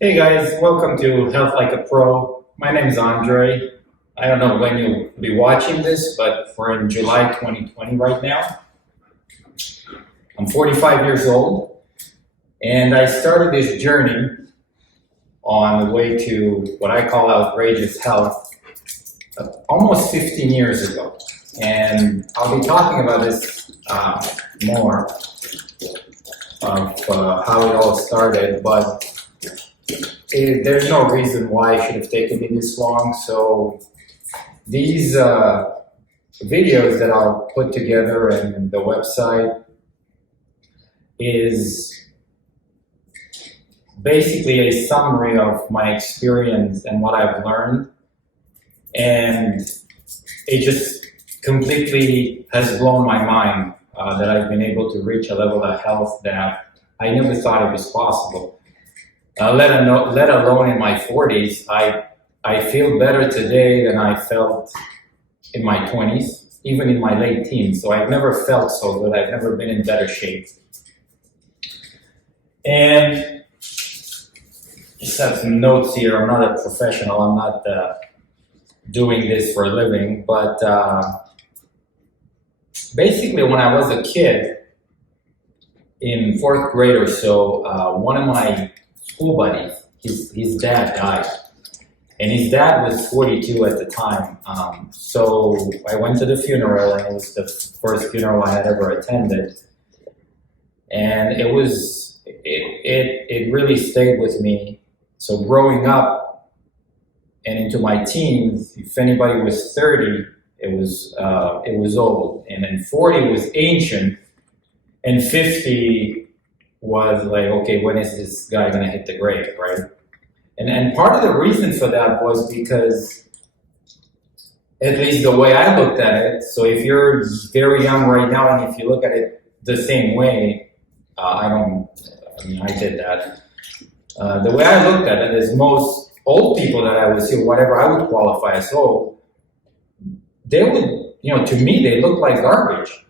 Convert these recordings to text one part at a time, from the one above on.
Hey guys, welcome to Health Like a Pro. My name is Andre. I don't know when you'll be watching this, but we're in July 2020 right now. I'm 45 years old, and I started this journey on the way to what I call outrageous health almost 15 years ago. And I'll be talking about this more of how it all started, but there's no reason why it should have taken me this long. So these videos that I'll put together and the website is basically a summary of my experience and what I've learned. And it just completely has blown my mind that I've been able to reach a level of health that I never thought it was possible. Let alone in my 40s, I feel better today than I felt in my 20s, even in my late teens. So I've never felt so good. I've never been in better shape. And just have some notes here. I'm not a professional. I'm not doing this for a living. But basically, when I was a kid, in fourth grade or so, one of my school buddies, his dad died. And his dad was 42 at the time. So I went to the funeral, and it was the first funeral I had ever attended. And it really stayed with me. So growing up and into my teens, if anybody was 30, it was old. And then 40 was ancient, and 50 was like, okay, when is this guy gonna hit the grave, right? And part of the reason for that was because, at least the way I looked at it, so if you're very young right now and if you look at it the same way, I did that. The way I looked at it is most old people that I would see, whatever I would qualify as old, they would, to me, they look like garbage.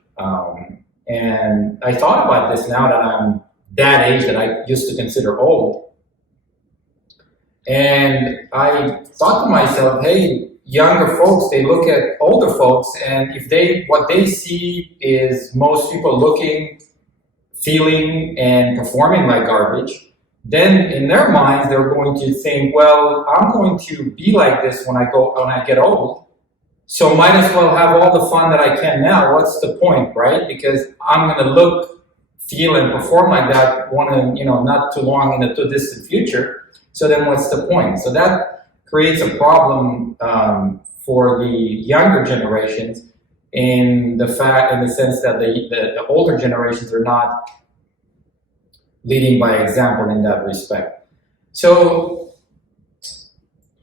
And I thought about this now that I'm that age that I used to consider old. And I thought to myself, hey, younger folks, they look at older folks, and what they see is most people looking, feeling, and performing like garbage, then in their minds, they're going to think, well, I'm going to be like this when I get old. So might as well have all the fun that I can now. What's the point, right? Because I'm going to look, feel, and perform like that not too long in the too distant future. So then what's the point? So that creates a problem for the younger generations in the sense that the older generations are not leading by example in that respect. So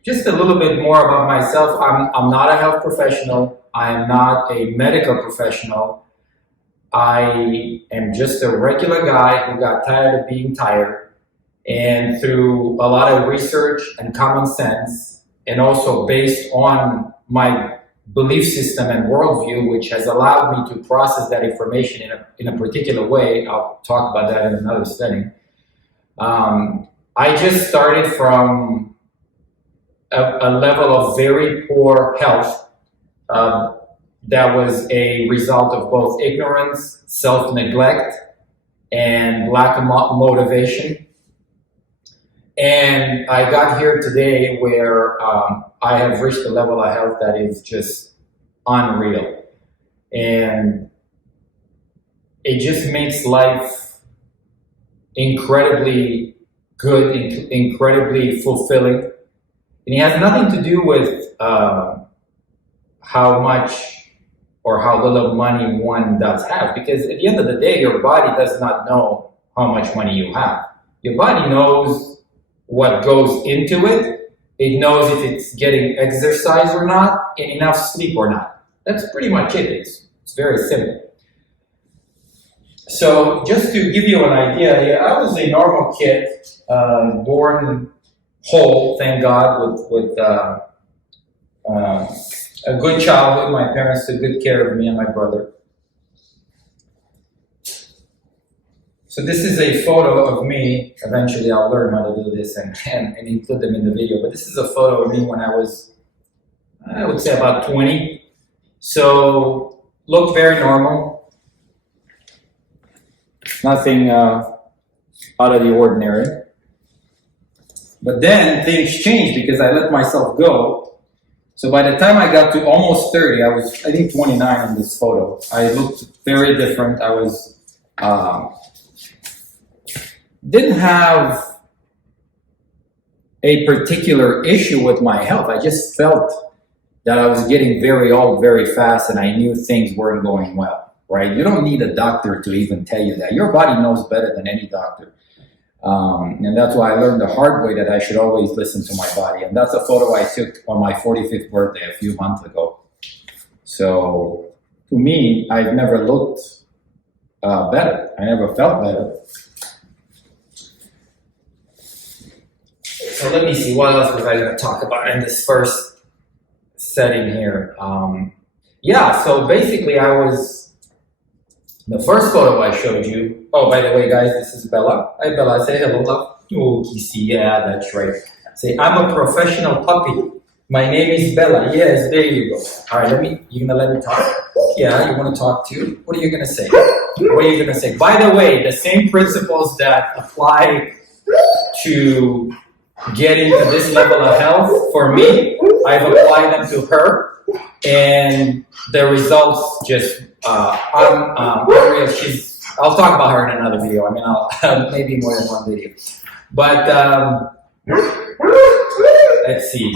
just a little bit more about myself. I'm not a health professional. I am not a medical professional. I am just a regular guy who got tired of being tired. And through a lot of research and common sense, and also based on my belief system and worldview, which has allowed me to process that information in a particular way, I'll talk about that in another setting. I just started from a level of very poor health that was a result of both ignorance, self-neglect, and lack of motivation. And I got here today where I have reached a level of health that is just unreal. And it just makes life incredibly good, incredibly fulfilling. And it has nothing to do with how much or how little money one does have. Because at the end of the day, your body does not know how much money you have. Your body knows what goes into it. It knows if it's getting exercise or not, and enough sleep or not. That's pretty much it. It's very simple. So just to give you an idea, I was a normal kid, born whole, thank God, with a good childhood. My parents took good care of me and my brother. So this is a photo of me. Eventually I'll learn how to do this and include them in the video. But this is a photo of me when I was, I would say about 20. So looked very normal. Nothing out of the ordinary. But then things changed because I let myself go. So by the time I got to almost 30, I was, I think, 29 in this photo. I looked very different. I was, didn't have a particular issue with my health. I just felt that I was getting very old very fast and I knew things weren't going well, right? You don't need a doctor to even tell you that. Your body knows better than any doctor. And that's why I learned the hard way that I should always listen to my body. And that's a photo I took on my 45th birthday a few months ago. So to me, I've never looked better. I never felt better. So let me see, what else was I going to talk about in this first setting here? Yeah, so basically I was, the first photo I showed you, oh, by the way, guys, this is Bella. Hi, Bella, say hello, love. Oh, Kissy, yeah, that's right. Say, I'm a professional puppy. My name is Bella. Yes, there you go. All right, you gonna let me talk? Yeah, you want to talk too? What are you gonna say? What are you gonna say? By the way, the same principles that apply to getting to this level of health for me, I've applied them to her, and the results just unreal. I'll talk about her in another video. I mean, I'll maybe more than one video. But let's see.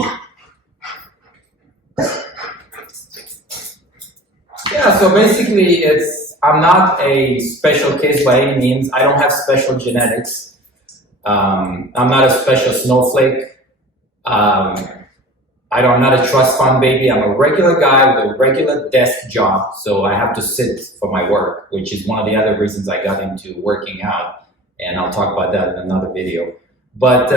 Yeah, so basically I'm not a special case by any means. I don't have special genetics. I'm not a special snowflake. I'm not a trust fund baby. I'm a regular guy with a regular desk job. So I have to sit for my work, which is one of the other reasons I got into working out. And I'll talk about that in another video. But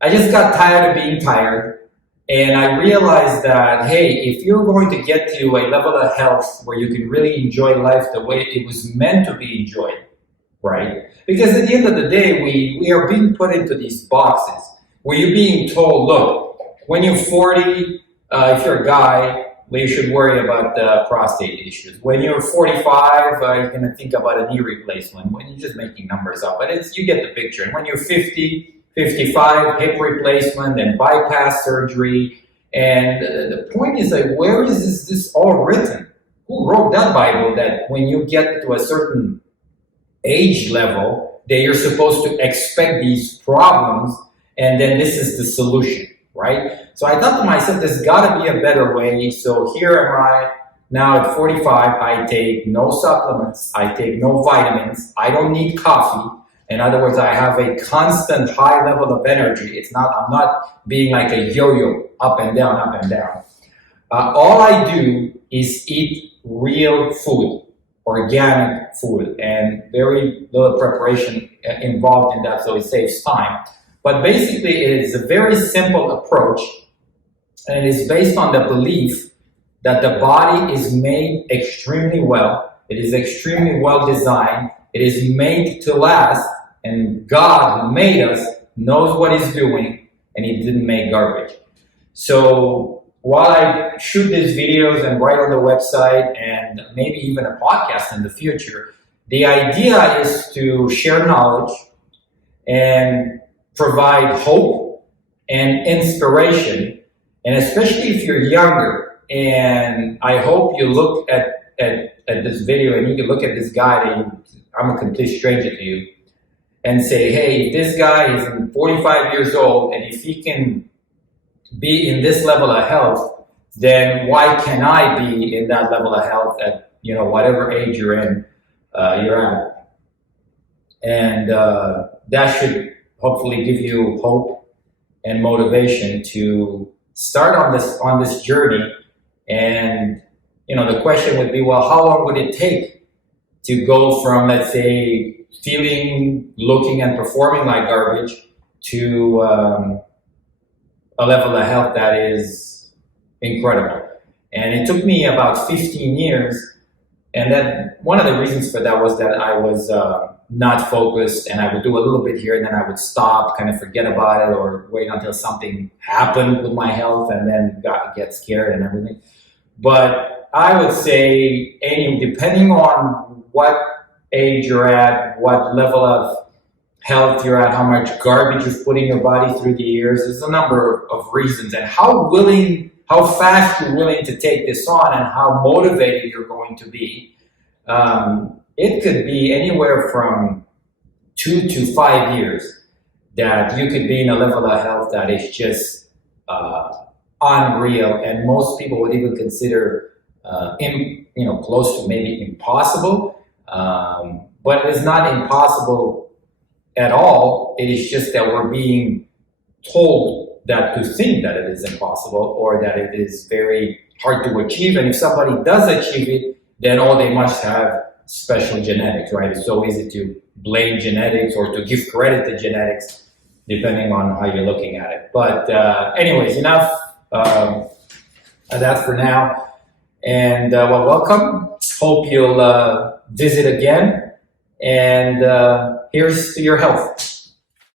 I just got tired of being tired. And I realized that, hey, if you're going to get to a level of health where you can really enjoy life the way it was meant to be enjoyed, right? Because at the end of the day, we are being put into these boxes where you're being told, look, when you're 40, if you're a guy, you should worry about prostate issues. When you're 45, you're going to think about a knee replacement. When you're just making numbers up, but you get the picture. And when you're 50, 55, hip replacement and bypass surgery. And the point is, like, where is this all written? Who wrote that Bible that when you get to a certain age level that you're supposed to expect these problems and then this is the solution, right? So I thought to myself, there's got to be a better way. So here am I now at 45. I take no supplements. I take no vitamins. I don't need coffee. In other words, I have a constant high level of energy. I'm not being like a yo-yo, up and down, up and down. All I do is eat real food, organic food, and very little preparation involved in that, so it saves time. But basically, it is a very simple approach, and it is based on the belief that the body is made extremely well. It is extremely well designed. It is made to last, and God, who made us, knows what He's doing, and He didn't make garbage. So while I shoot these videos and write on the website and maybe even a podcast in the future, the idea is to share knowledge and provide hope and inspiration, and especially if you're younger. And I hope you look at this video and you can look at this guy that I'm a complete stranger to you and say, hey, if this guy is 45 years old and if he can be in this level of health, then why can I be in that level of health at whatever age you're at? And that should hopefully give you hope and motivation to start on this journey. And the question would be, well, how long would it take to go from, let's say, feeling, looking, and performing like garbage to a level of health that is incredible? And it took me about 15 years. And then one of the reasons for that was that I was not focused, and I would do a little bit here and then I would stop, kind of forget about it, or wait until something happened with my health and then get scared and everything. But I would say, depending on what age you're at, what level of health you're at, how much garbage you've put in your body through the years, there's a number of reasons, and how fast you're willing to take this on and how motivated you're going to be. It could be anywhere from 2 to 5 years that you could be in a level of health that is just unreal, and most people would even consider close to maybe impossible. But it's not impossible at all. It is just that we're being told that to think that it is impossible, or that it is very hard to achieve. And if somebody does achieve it, then they must have special genetics, right? It's so easy to blame genetics or to give credit to genetics, depending on how you're looking at it. But anyways, enough of that for now. And welcome. Hope you'll visit again. And here's to your health.